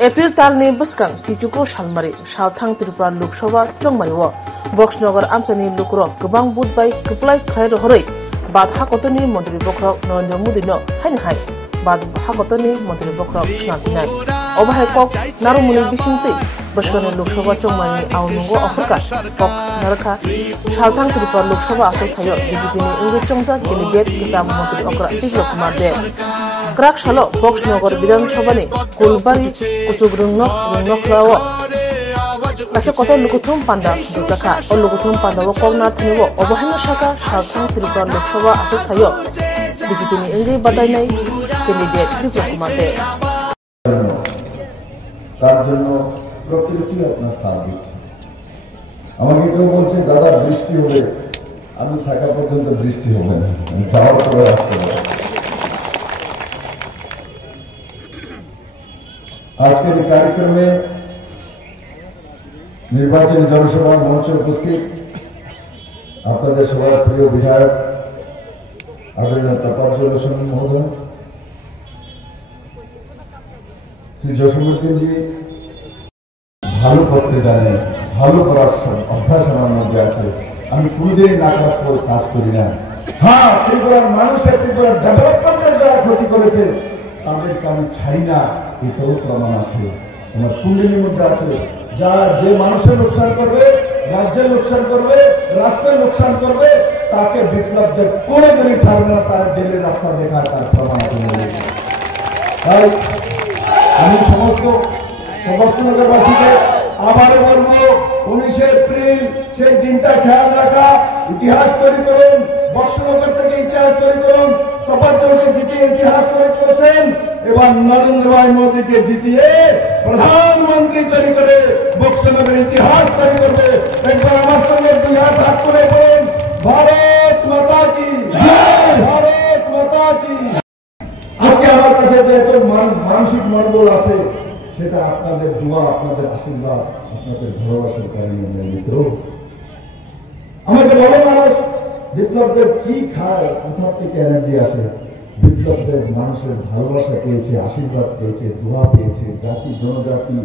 April तालनि बस्कां सिचुको सालमारि सालथां Tripura Lok Sabha चंमारिओ बक्सनगर आमचानि लुकरक गोबां बुधबाय कप्लाय खाय रहरै बाद हाकतनि मन्त्रि बख्रक नरेन्द्र मोदीनो हायनाहाय बाद हाकतनि मन्त्रि बख्रक सुनाथिनाय अबाहाय कक नारुमुनि बिसिंति बस्कनि लोकसभा चंमारिनि आवनुंगो अफरका कक नारखा सालथां त्रिपुरा लोकसभा आसल थायो बीजेपीनि इंगे चंजा कैंडिडेट किताब मन्त्रि अक्रा तिग्लो कुमार दे क्राक सालो बक्सनगर विधानसभानि कुलबारी कुचुग्रुंनखलाओ कासे कत लुकुथुम पांडा दुजाखा और लुकुथुम पांडाओ कगना थनिबो अबहायनो साका सालथां त्रिपुरा लोकसभा आसल थायो बीजेपीनि इंगे बादायनाय कैंडिडेट त्रिपुरा कुमार दे তার জন্য প্রকৃতি আপনার সাথ দিচ্ছে। আমাকে কেউ বলছে দাদা বৃষ্টি হলে আমি থাকা পর্যন্ত বৃষ্টি হবে না, যাওয়ার পরে আসতে হবে। আজকের এই কার্যক্রমে নির্বাচনী জনসভা মঞ্চে উপস্থিত আপনাদের সবার প্রিয় বিধায়ক আদরণীয় তাপাজ্জল হোসেন মহোদয়, শ্রী জসীমউদ্দিনজি ভালো করতে জানে, ভালো করার অভ্যাস আমার মধ্যে আছে। আমি কোনদিনই নাকারাত্মক কাজ করি না। হ্যাঁ, ত্রিপুরার মানুষের ত্রিপুরার ডেভেলপমেন্টের যারা ক্ষতি করেছে তাদেরকে আমি ছাড়ি না, এটাও প্রমাণ আছে আমার কুণ্ডলীর মধ্যে আছে। যারা যে মানুষের লোকসান করবে, রাজ্যের লোকসান করবে, রাষ্ট্রের লোকসান করবে, তাকে বিপ্লবদের কোনোদিনই ছাড়বে না, তার জেলের রাস্তা দেখার তার প্রমাণ আছে। তাই আমি সমস্ত বক্সনগরবাসীকে আবারও বলবো 19 এপ্রিল সেই দিনটা খেয়াল রাখা, ইতিহাস তৈরি করুন, বক্সনগর থেকে ইতিহাস তৈরি করুন। তপাজ্জলকে জিতিয়ে ইতিহাস তৈরি করেছেন, এবার নরেন্দ্র ভাই মোদীকে জিতিয়ে প্রধানমন্ত্রী তৈরি করে বক্সনগরের ইতিহাস তৈরি করবে। একবার আমার সঙ্গে দুই হাত হাত করে বলুন, ভারত মাতা কি জয়, ভারত মাতা কি। আজকে আমার কাছে যেহেতু মানসিক মনোবল আছে, সেটা আপনাদের দোয়া, আপনাদের আশীর্বাদ, আপনাদের ভালোবাসার কারণে মিত্র। আমাকে বলো মানুষ বিপ্লবদের কি খায়, কোথা থেকে এনার্জি আসে? বিপ্লবদের মানুষের ভালোবাসা পেয়েছে, আশীর্বাদ পেয়েছে, দোয়া পেয়েছে। জাতি জনজাতি,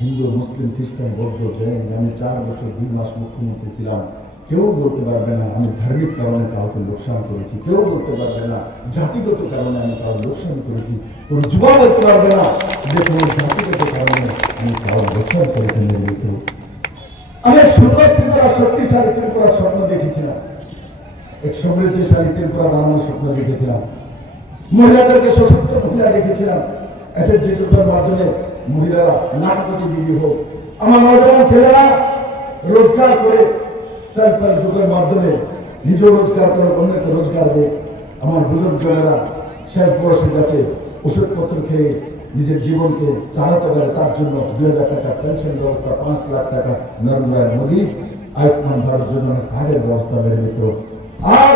হিন্দু মুসলিম খ্রিস্টান বৌদ্ধ জৈন, আমি 4 বছর 2 মাস মুখ্যমন্ত্রী ছিলাম। কেউ বলতে পারবে না আমি ধার্মিক কারণে কাউকে লোকসান করেছি, কেউ বলতে পারবে না জাতিগত কারণে আমি কাউকে লোকসান করেছি, কোন যুবা বলতে পারবে না যে কোন জাতিগত কারণে আমি কাউকে লোকসান করেছি। আমি এক সুন্দর ত্রিপুরা, শক্তিশালী ত্রিপুরার স্বপ্ন দেখেছিলাম, এক সমৃদ্ধশালী ত্রিপুরা বানানোর স্বপ্ন দেখেছিলাম, মহিলাদেরকে সশক্ত মহিলা দেখেছিলাম। এসএসজি গ্রুপের মাধ্যমে মহিলারা লাখপতি দিদি হোক, আমার নজওয়ান ছেলেরা রোজগার করে সেলফ হেল্প গ্রুপের মাধ্যমে নিজেও রোজগার করে অন্যকে রোজগার দেয়। আমার বুজুর্গেরা শেষ বয়সে যাতে ওষুধপত্র খেয়ে নিজের জীবনকে চালাতে পারে, তার জন্য 2000 টাকা পেনশন ব্যবস্থা, 5 লাখ টাকা নরেন্দ্র মোদী আয়ুষ্মান ভারত যোজনার কার্ডের ব্যবস্থা বেড়ে দিত। আর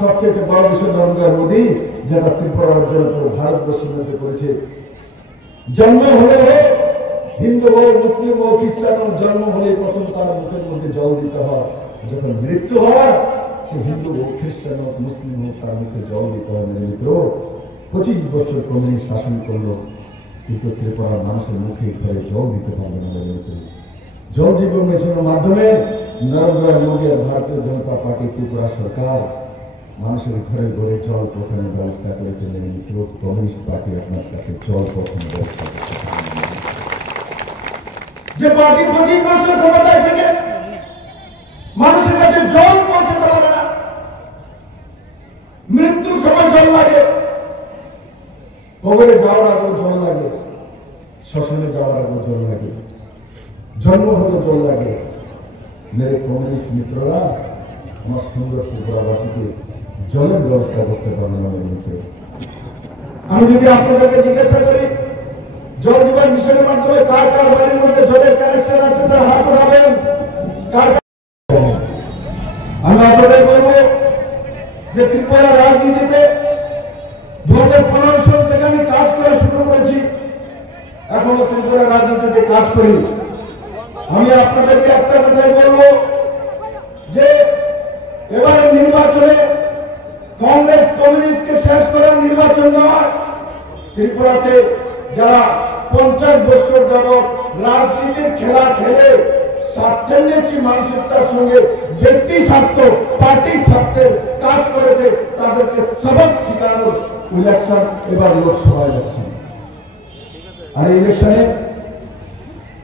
সবচেয়ে বড় বিষয় নরেন্দ্র মোদী যেটা ত্রিপুরা রাজ্যের উপর ভারতবর্ষের মধ্যে করেছে, জন্ম হলে হিন্দু হোক, মুসলিম হোক, খ্রিস্টান হোক, জন্ম হলে প্রথম তার মুখের মধ্যে জল দিতে হয়। যখন মৃত্যু হয়, সে হিন্দু হোক, খ্রিস্টান হোক, মুসলিম হোক, তার মুখে জল দিতে হয়। মেরে মিত্র, 25 বছর কমিউনিস্ট শাসন করলো, কিন্তু ত্রিপুরার মানুষের মুখে ঘরে জল দিতে পারবে না। মেরে মিত্র, জল জীবন মিশনের মাধ্যমে নরেন্দ্র মোদী আর ভারতীয় জনতা পার্টি ত্রিপুরা সরকার মানুষের ঘরে ঘরে জল পৌঁছানোর ব্যবস্থা করেছে। মেরে মিত্র, কমিউনিস্ট পার্টি আপনার কাছে জল পৌঁছানোর ব্যবস্থা করছে। যে পার্টি 25 বছর ক্ষমতায় থেকে মানুষের কাছে জল পৌঁছাতে পারে না, মৃত্যুর সময় জল লাগে, কবরে যাওয়ার আগেও জল লাগে, শ্মশানে যাওয়ার আগেও জল লাগে, জন্ম হলে জল লাগে। মেরে কমিউনিস্ট মিত্ররা আমার সুন্দর ত্রিপুরাবাসীকে জলের ব্যবস্থা করতে পারবে না। মিত্র, আমি যদি আপনাদেরকে জিজ্ঞাসা করি জল জীবন মিশনের মাধ্যমে কার কার বাড়ির মধ্যে জলের কানেকশন আছে, তার হাত উঠাবেন। আমি আপনাদের বলবো যে ত্রিপুরা রাজনীতিতে 2015 সাল থেকে আমি কাজ করা শুরু করেছি, এখনো ত্রিপুরা রাজনীতিতে কাজ করি। আমি আপনাদেরকে একটা কথাই বলবো যে এবারে নির্বাচনে কংগ্রেস কমিউনিস্টকে শেষ করার নির্বাচন নয়, ত্রিপুরাতে যারা 50 বছর যাবৎ রাজনীতির খেলা খেলে স্বার্থান্বেষী মানসিকতার সঙ্গে ব্যক্তি স্বার্থ পার্টির স্বার্থের কাজ করেছে, তাদেরকে সবক শেখানোর ইলেকশন এবার লোকসভা ইলেকশন। আর এই ইলেকশনে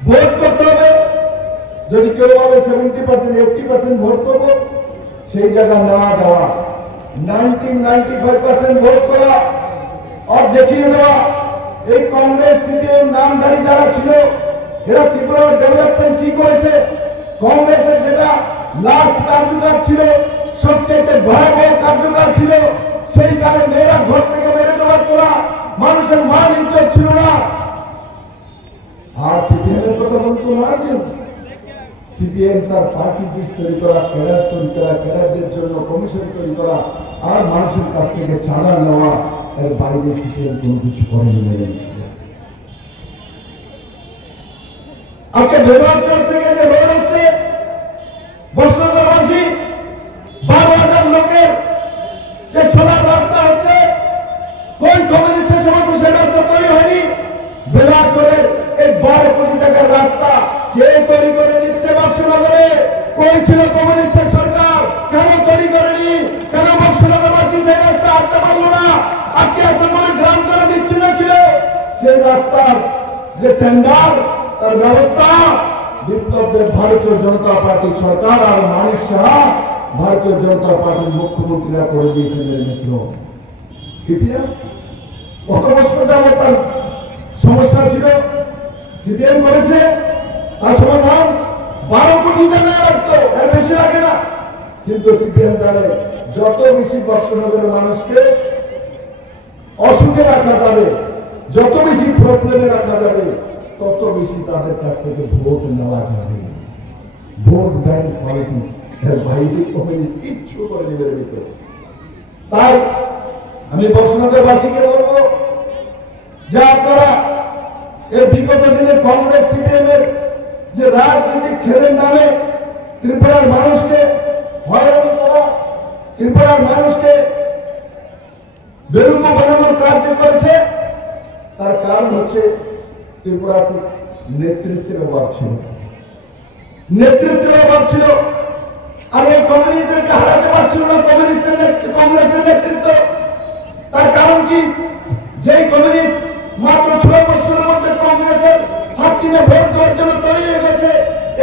ভোট করতে হবে। যদি কেউ ভাবে 70% 80% ভোট করবো, সেই জায়গা না যাওয়া, 95% ভোট করা আর দেখিয়ে দেওয়া এই কংগ্রেস সিপিএম নামধারী যারা ছিল এরা ত্রিপুরার ডেভেলপমেন্ট কি করেছে। কংগ্রেসের যেটা লাস্ট কার্যকাল ছিল, সবচেয়ে ভয়াবহ কার্যকাল ছিল, সেই কালে মেয়েরা ঘর থেকে বেরোতে পারত না, মানুষের মান ইজ্জত ছিল না। আর সিপিএম এর কথা বলতো না, সিপিএম তার পার্টি পিস তৈরি করা, ক্যাডার তৈরি করা, ক্যাডারদের জন্য কমিশন তৈরি করা আর মানুষের কাছ থেকে চাঁদা নেওয়া, এর বাইরে সিপিএম কোনো কিছু করেনি। আজকে দেবাঞ্চল থেকে যে রোড হচ্ছে, বৈষ্ণববাসী 12,000 লোকের যে চলার রাস্তা হচ্ছে, কোন কমিউনিস্টের সময় সে রাস্তা তৈরি হয়নি। বেলাচলের এই 12 কোটি টাকার রাস্তা কে তৈরি করে দিচ্ছে বক্সনগরে? কই ছিল কমিউনিস্টের সরকার? কেন তৈরি করেনি? কেন বক্সনগরবাসী সেই রাস্তা হাঁটতে পারলো না? আজকে এত বড় গ্রাম করে বিচ্ছিন্ন ছিল, সেই রাস্তার যে টেন্ডার তার ব্যবস্থা বিপ্লবদের ভারতীয় জনতা পার্টি সরকার আর মানিক সাহা ভারতীয় জনতা পার্টির মুখ্যমন্ত্রীরা করে দিয়েছেন। মিত্র সিপিএম কত বছর যাবত তার সমস্যা ছিল, সিপিএম করেছে, তার সমাধান 12 কোটি টাকা লাগতো, এর বেশি লাগে না। কিন্তু সিপিএম জানে যত বেশি বক্সনগরের মানুষকে অসুখে রাখা যাবে, যত বেশি প্রবলেমে রাখা যাবে, তত বেশি তাদের কাছ থেকে ভোট নেওয়া যাবে। ভোট ব্যাংক পলিটিক্স এর বাইরে কমিউনিস্ট কিচ্ছু করে নেবে ভিতরে। তাই আমি বক্সনগরবাসীকে বলবো যে আপনারা এর বিগত দিনে কংগ্রেস সিপিএম এর যে রাজনৈতিক খেলের নামে ত্রিপুরার মানুষকে হয়রানি করা, ত্রিপুরার মানুষকে বেরুকু বানানোর কার্য করেছে, তার কারণ হচ্ছে ত্রিপুরাতে নেতৃত্বের অভাব ছিল, নেতৃত্বের অভাব ছিল। আর এই কমিউনিস্টদেরকে হারাতে পারছিল না কংগ্রেসের নেতৃত্ব। তার কারণ কি? যেই কমিউনিস্ট মাত্র 6 বছরের মধ্যে কংগ্রেসের হাত চিনে ভোট দেওয়ার জন্য তৈরি হয়ে গেছে,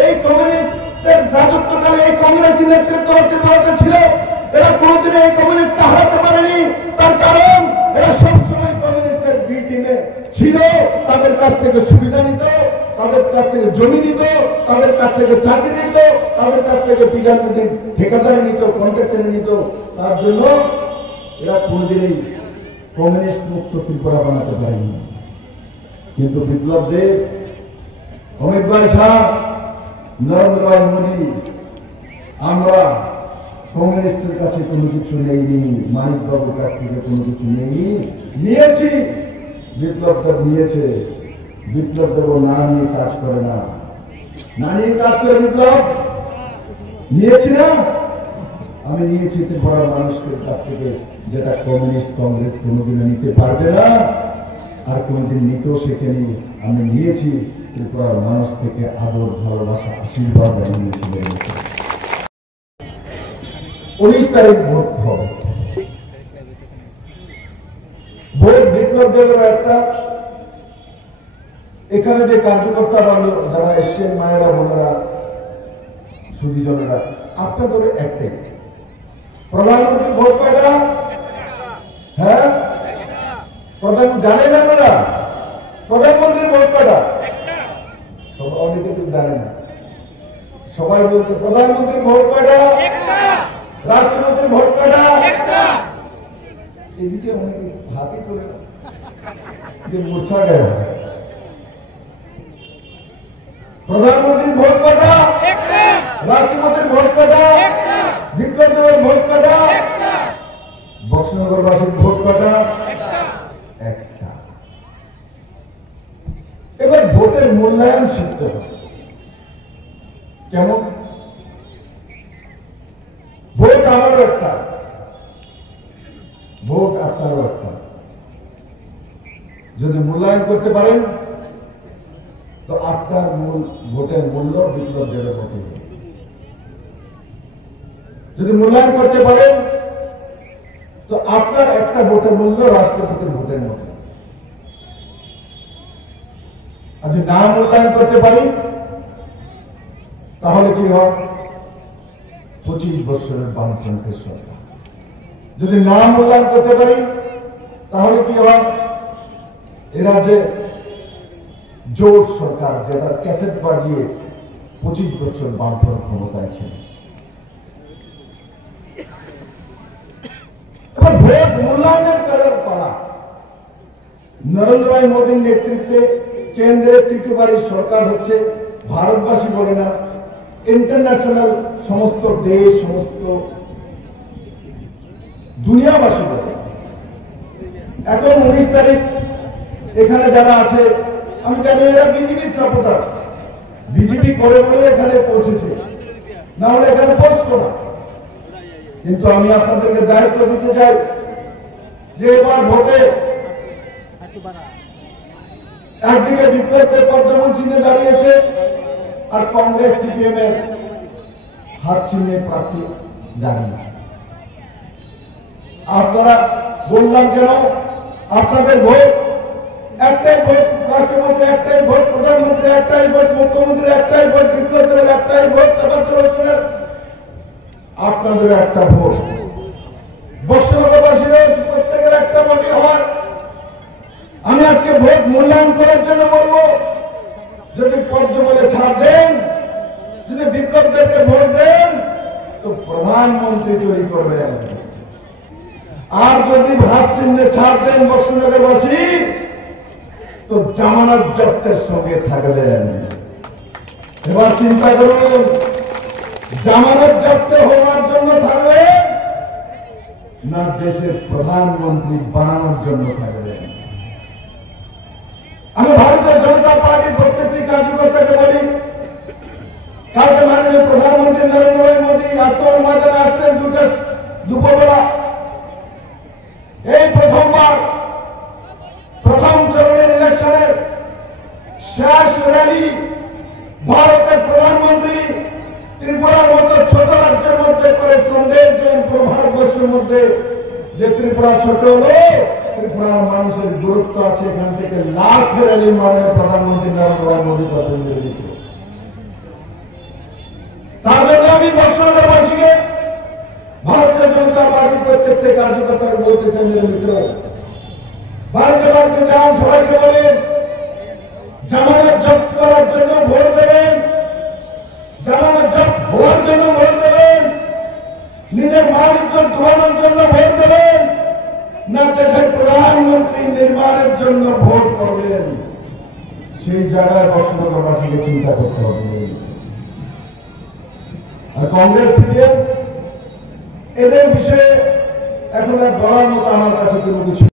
এই কমিউনিস্টের রাজত্বকালে এই কংগ্রেসী নেতৃত্ব ত্রিপুরাতে ছিল, এরা কোনোদিন এই কমিউনিস্টকে হারাতে পারেনি। তার কারণ এরা সবসময় কমিউনিস্টের বি টিমে ছিল, তাদের কাছ থেকে সুবিধা নিত, তাদের কাছ থেকে জমি নিত, তাদের কাছ থেকে চাকরি নিত, তাদের কাছ থেকে পিডাব্লিউডি ঠিকাদারি নিত, কন্ট্রাক্টর নিত। তার জন্য এরা কোনোদিনই কমিউনিস্ট মুক্ত ত্রিপুরা বানাতে পারেনি। কিন্তু বিপ্লব দেব, অমিত ভাই শাহ, নরেন্দ্র ভাই মোদী, আমরা কমিউনিস্টের কাছে কোনো কিছু নেইনি, মানিক বাবুর কাছ থেকে কোনো কিছু নেইনি, নিয়েছি। বিপ্লব দেব নিয়েছে, বিপ্লব দেব না নিয়ে কাজ করে না, না নিয়ে কাজ করে বিপ্লব নিয়েছি না। আমি নিয়েছি ত্রিপুরার মানুষের কাছ থেকে, যেটা কমিউনিস্ট কংগ্রেস কোনোদিনও নিতে পারবে না, আর কোনোদিন নিতেও শেখেনি। আমি নিয়েছি ত্রিপুরার মানুষ থেকে আদর, ভালোবাসা, আশীর্বাদ আমি নিয়েছি। 19 তারিখ ভোট হবে। ভোট বিপ্লব দেবের একটা, এখানে যে কার্যকর্তা বাড়ল যারা এসছেন, মায়েরা, বোনেরা, সুধীজনেরা, আপনাদের একটাই, প্রধানমন্ত্রীর ভোট কয়টা? হ্যাঁ, প্রধান জানেন আপনারা প্রধানমন্ত্রীর ভোট কয়টা? সবাই অনেকে তো জানে না, সবাই বলতে প্রধানমন্ত্রীর ভোট কয়টা, রাষ্ট্রপতির ভোট কয়টা। এদিকে অনেকে হাতে তোলে যে মূর্ছা গেল। প্রধানমন্ত্রীর ভোট কয়টা, রাষ্ট্রপতির ভোট কয়টা, বিপ্লব দেবের ভোট কয়টা, বক্সনগরবাসীর ভোট কয়টা? একটা। এবার ভোটের মূল্যায়ন শিখতে হবে। কেমন? ভোট আমারও একটা, ভোট আপনারও একটা। যদি মূল্যায়ন করতে পারেন তো আপনার ভোটের মূল্য বিপ্লব দেবের মতো। যদি মূল্যায়ন করতে পারেন তো আপনার একটা ভোটের মূল্য রাষ্ট্রপতির ভোটের মতো। আর যদি না মূল্যায়ন করতে পারি তাহলে কি হয়? 25 বছরের বামফ্রন্টের সরকার। যদি না মূল্যায়ন করতে পারি তাহলে কি হয়? এ রাজ্যে জোট সরকার, যেটা ক্যাসেট বাজিয়ে 25 বছর বামফ্রন্ট ক্ষমতায় ছিল। এবার ভোট মূল্যায়নের করার পালা। নরেন্দ্র ভাই মোদীর নেতৃত্বে কেন্দ্রে তৃতীয়বারের সরকার হচ্ছে। ভারতবাসী বলে না, ইন্টারন্যাশনাল সমস্ত দেশ, সমস্ত দুনিয়াবাসী বলে। এখন 19 তারিখ এখানে যারা আছে, আমি জানি এরা বিজেপির সাপোর্টার, বিজেপি করে বলে এখানে পৌঁছেছে, না হলে এখানে পৌঁছতো না। কিন্তু আমি আপনাদেরকে দায়িত্ব দিতে চাই যে এবার ভোটে একদিকে বিপ্লব দেব পদ্মফুল চিহ্নে দাঁড়িয়েছে, আর কংগ্রেস সিপিএম এর হাত চিহ্নে প্রার্থী দাঁড়িয়েছে। আপনারা বললাম কেন? আপনাদের ভোট একটাই ভোট, রাষ্ট্রপতির একটাই ভোট, প্রধানমন্ত্রী একটাই ভোট, মুখ্যমন্ত্রী একটাই ভোট, বিপ্লব দেবের একটাই ভোট, তাবাজ্জুল হোসেনের আপনাদের একটা ভোট, বক্সনগরবাসীর প্রত্যেকের একটা ভোটই হয়। আমি আজকে ভোট মূল্যায়ন করার জন্য বলবো, যদি পদ্ম বলে ছাড় দেন, যদি বিপ্লব দেবকে ভোট দেন তো প্রধানমন্ত্রী তৈরি করবেন। আর যদি ভাত চিহ্নে ছাড় দেন বক্সনগরবাসী তো জামানত জব্দের সঙ্গে থাকবেন। এবার চিন্তা করুন, জামানত জব্দ হওয়ার জন্য থাকবে না দেশের প্রধানমন্ত্রী বানানোর জন্য থাকবে? আমি ভারতীয় জনতা পার্টির প্রত্যেকটি কার্যকর্তাকে বলি, কালকে মাননীয় প্রধানমন্ত্রী নরেন্দ্র ভাই মোদী আস্তরণ ময়দানে আসছেন দুপুরবেলা। এই প্রথমবার প্রথম চরণের ইলেকশনের শেষ র্যালি ভারতের প্রধানমন্ত্রী ত্রিপুরার মতো ছোট রাজ্যের মধ্যে করে সন্দেহ জীবন পুরো ভারতবর্ষের মধ্যে যে ত্রিপুরা ছোট হলো, ত্রিপুরার মানুষের গুরুত্ব আছে। এখান থেকে লাখ র্যালি মাননীয় প্রধানমন্ত্রী নরেন্দ্র ভাই মোদী করবেন। তার জন্য আমি বক্সনগরবাসীকে, ভারতীয় জনতা পার্টির প্রত্যেকটি কার্যকর্তাকে বলতে চাই, মেরে মিত্র, বাড়িতে বাড়িতে যান, সবাইকে বলেন জামানত জব্দ করার জন্য ভোট দেবেন, জামানত জব্দ হওয়ার জন্য ভোট দেবেন, নিজের মান ইজ্জত ডুবানোর জন্য ভোট দেবেন, না দেশের প্রধানমন্ত্রী নির্মাণের জন্য ভোট করবেন। সেই জায়গায় বক্সনগরবাসীকে চিন্তা করতে হবে। আর কংগ্রেস সিপিএম এদের বিষয়ে এখন আর বলার মতো আমার কাছে কোনো কিছু